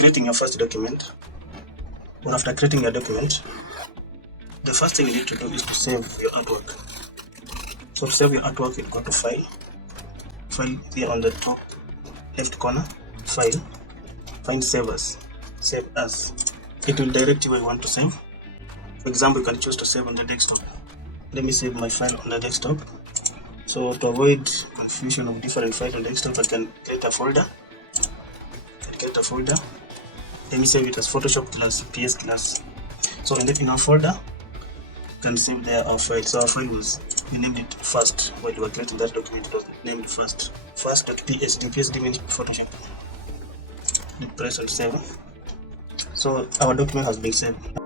creating your first document, or after creating your document, the first thing you need to do is to save your artwork. So to save your artwork, you go to File here on the top left corner, File, find Save As. Save As. It will direct you where you want to save. For example, you can choose to save on the desktop. Let me save my file on the desktop. So to avoid confusion of different files on the desktop, I can create a folder. Let me save it as Photoshop class, PS class. So in our folder, you can save there our file. So our file we named it first. While we were creating that document, it was named first. First.psd. PSD means Photoshop. Press and save. So our document has been saved.